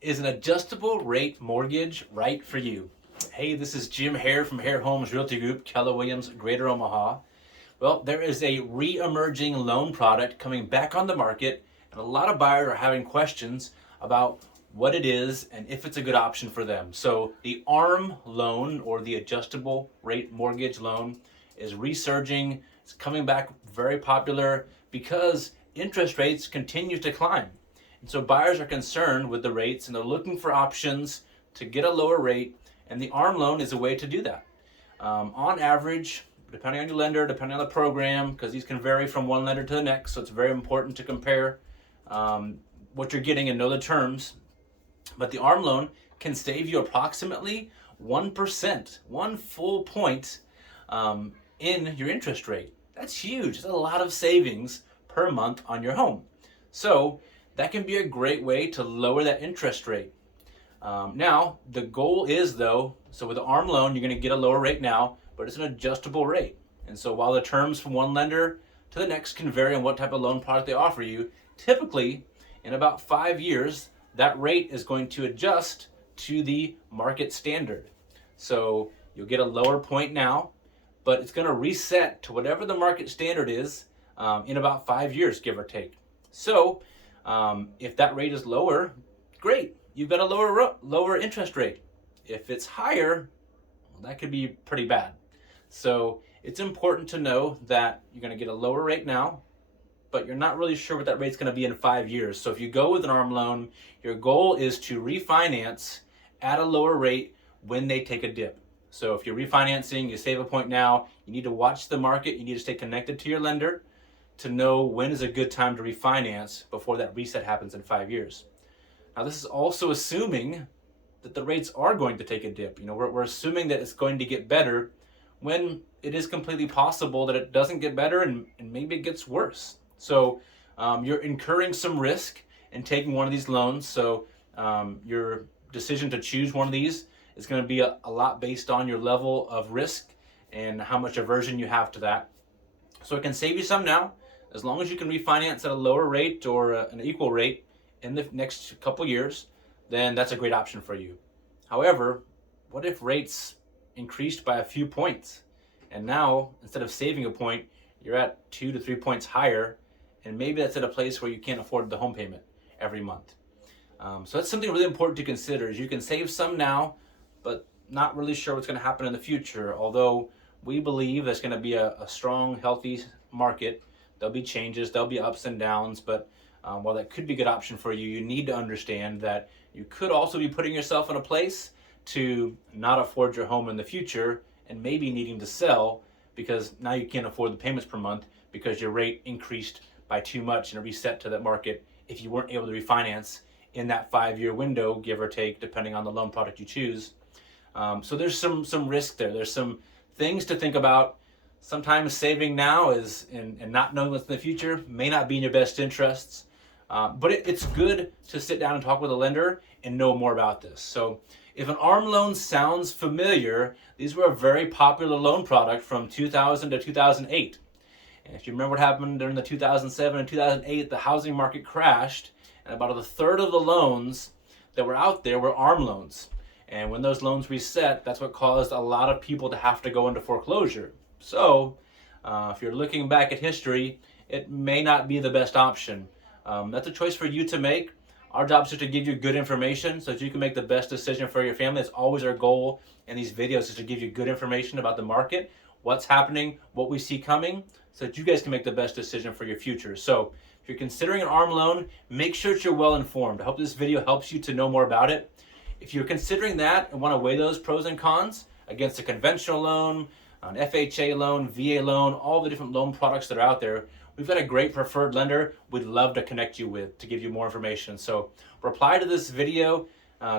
Is an adjustable rate mortgage right for you? Hey, this is Jim Hare from Hare Homes Realty Group, Keller Williams, Greater Omaha. Well, there is a re-emerging loan product coming back on the market, and a lot of buyers are having questions about what it is and if it's a good option for them. So the ARM loan, or the adjustable rate mortgage loan, is resurging. It's coming back very popular because interest rates continue to climb. And so buyers are concerned with the rates and they're looking for options to get a lower rate, and the ARM loan is a way to do that. On average, depending on your lender, depending on the program, because these can vary from one lender to the next, so it's very important to compare what you're getting and know the terms. But the ARM loan can save you approximately 1%, 1 full point in your interest rate. That's huge. That's a lot of savings per month on your home. So that can be a great way to lower that interest rate. Now, the goal is though, so with the ARM loan, you're going to get a lower rate now, but it's an adjustable rate. And so while the terms from one lender to the next can vary on what type of loan product they offer you, typically in about 5 years, that rate is going to adjust to the market standard. So you'll get a lower point now, but it's going to reset to whatever the market standard is in about 5 years, give or take. So if that rate is lower, great. You've got a lower interest rate. If it's higher, well, that could be pretty bad. So it's important to know that you're going to get a lower rate now, but you're not really sure what that rate's going to be in 5 years. So if you go with an ARM loan, your goal is to refinance at a lower rate when they take a dip. So if you're refinancing, you save a point now, you need to watch the market, you need to stay connected to your lender to know when is a good time to refinance before that reset happens in 5 years. Now, this is also assuming that the rates are going to take a dip. We're assuming that it's going to get better when it is completely possible that it doesn't get better and maybe it gets worse. So you're incurring some risk in taking one of these loans. So your decision to choose one of these is going to be a lot based on your level of risk and how much aversion you have to that. So it can save you some now, as long as you can refinance at a lower rate or an equal rate in the next couple years, then that's a great option for you. However, what if rates increased by a few points? And now, instead of saving a point, you're at 2 to 3 points higher, and maybe that's at a place where you can't afford the home payment every month. So that's something really important to consider, is you can save some now, but not really sure what's going to happen in the future. Although we believe there's going to be a strong, healthy market. There'll be changes, there'll be ups and downs, but while that could be a good option for you, you need to understand that you could also be putting yourself in a place to not afford your home in the future and maybe needing to sell because now you can't afford the payments per month because your rate increased by too much and it reset to that market if you weren't able to refinance in that 5-year window, give or take, depending on the loan product you choose. So there's some risk there. There's some things to think about. Sometimes saving now and not knowing what's in the future may not be in your best interests. But it's good to sit down and talk with a lender and know more about this. So if an ARM loan sounds familiar, these were a very popular loan product from 2000 to 2008. And if you remember what happened during the 2007 and 2008, the housing market crashed, and about a third of the loans that were out there were ARM loans. And when those loans reset, that's what caused a lot of people to have to go into foreclosure. So if you're looking back at history, it may not be the best option. That's a choice for you to make. Our job is just to give you good information so that you can make the best decision for your family. That's always our goal in these videos, is to give you good information about the market, what's happening, what we see coming, so that you guys can make the best decision for your future. So if you're considering an ARM loan, make sure that you're well informed. I hope this video helps you to know more about it. If you're considering that and want to weigh those pros and cons against a conventional loan, an FHA loan, VA loan, all the different loan products that are out there, we've got a great preferred lender we'd love to connect you with to give you more information. So reply to this video,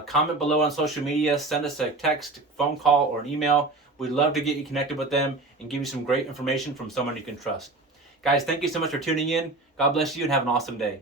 comment below on social media, send us a text, phone call, or an email. We'd love to get you connected with them and give you some great information from someone you can trust. Guys, thank you so much for tuning in. God bless you and have an awesome day.